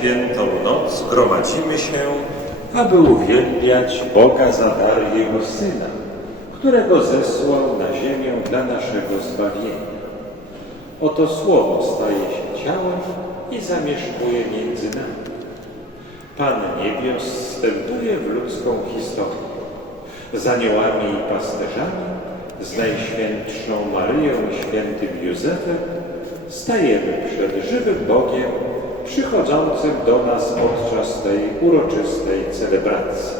świętą noc gromadzimy się, aby uwielbiać Boga za dar Jego Syna, którego zesłał na ziemię dla naszego zbawienia. Oto Słowo staje się ciałem i zamieszkuje między nami. Pan Niebios wstępuje w ludzką historię. Z aniołami i pasterzami, z Najświętszą Maryją i Świętym Józefem stajemy przed żywym Bogiem przychodzącym do nas podczas tej uroczystej celebracji.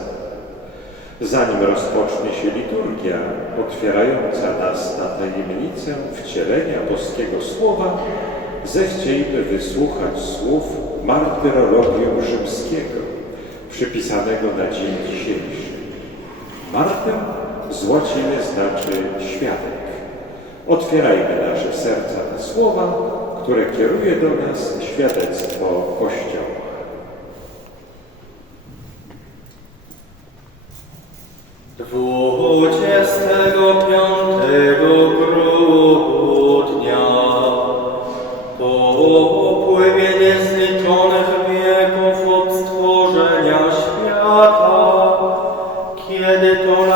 Zanim rozpocznie się liturgia otwierająca nas na tajemnicę wcielenia boskiego słowa, zechciejmy wysłuchać słów martyrologium rzymskiego przypisanego na dzień dzisiejszy. Martyr z łaciny znaczy świadek. Otwierajmy nasze serca na słowa, które kieruje do nas świadectwo Kościoła. Dwudziestego piątego grudnia po upływie niezliczonych wieków od stworzenia świata, kiedy to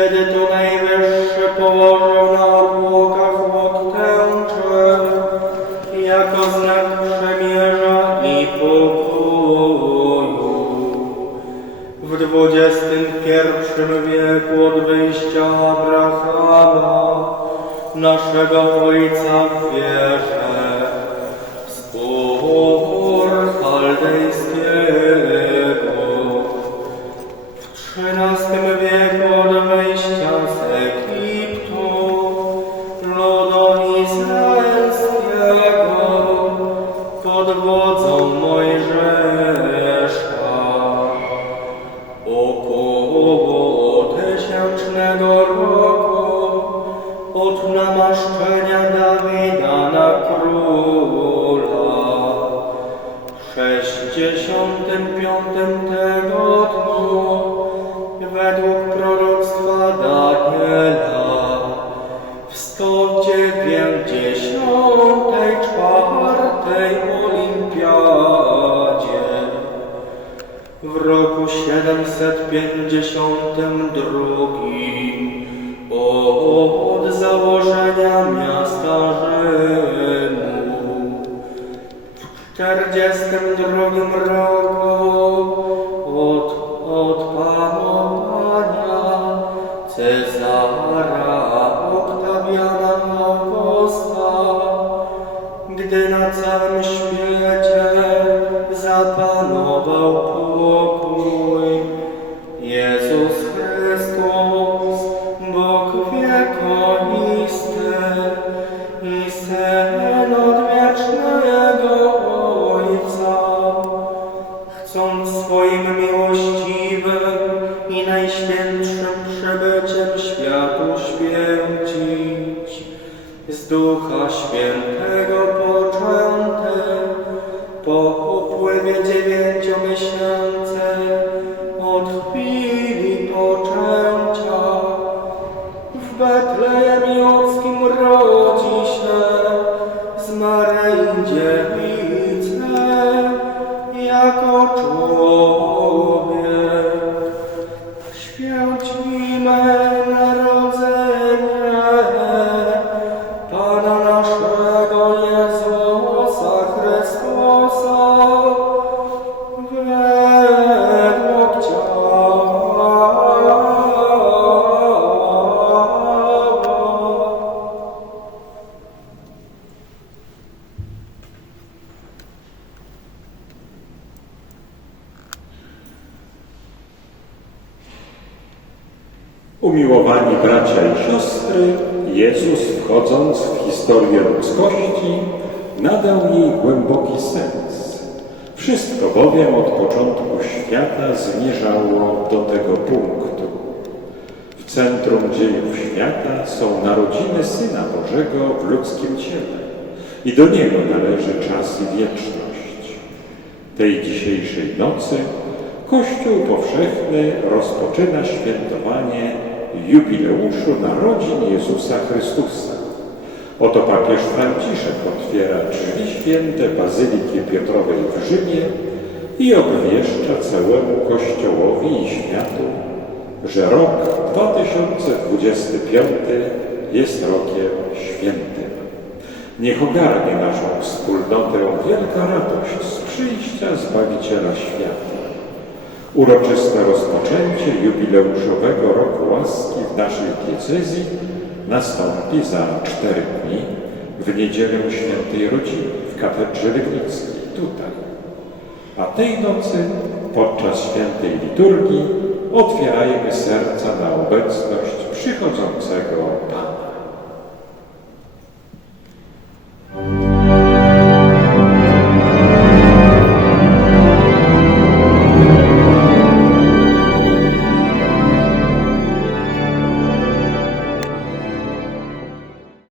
kiedy to Najwyższy położył na obłokach łok tęczy, jako znak przemierza i pokoju. W XXI wieku od wyjścia Abrahama, naszego ojca w wierze, sześćdziesiątym piątym tygodniu według proroctwa Daniela. W sto dziewięćdziesiątej czwartej olimpiadzie. W roku 752 od założenia 42 roku od, od panowania Cezara Oktawiana Augusta, gdy na całym świecie zapanował pokój. myślące Umiłowani bracia i siostry, Jezus wchodząc w historię ludzkości nadał jej głęboki sens. Wszystko bowiem od początku świata zmierzało do tego punktu. W Centrum dziejów świata są narodziny Syna Bożego w ludzkim ciele i do Niego należy czas i wieczność. Tej dzisiejszej nocy Kościół powszechny rozpoczyna świętowanie jubileuszu narodzin Jezusa Chrystusa. Oto papież Franciszek otwiera drzwi święte Bazyliki Piotrowej w Rzymie i obwieszcza całemu Kościołowi i światu, że rok 2025 jest rokiem świętym. Niech ogarnie naszą wspólnotę wielka radość z przyjścia Zbawiciela świata. Uroczyste rozpoczęcie jubileuszowego roku łaski w naszej diecezji nastąpi za cztery dni w niedzielę Świętej Rodziny w katedrze Legnickiej, tutaj. A tej nocy podczas świętej liturgii otwierajmy serca na obecność przychodzącego Pana.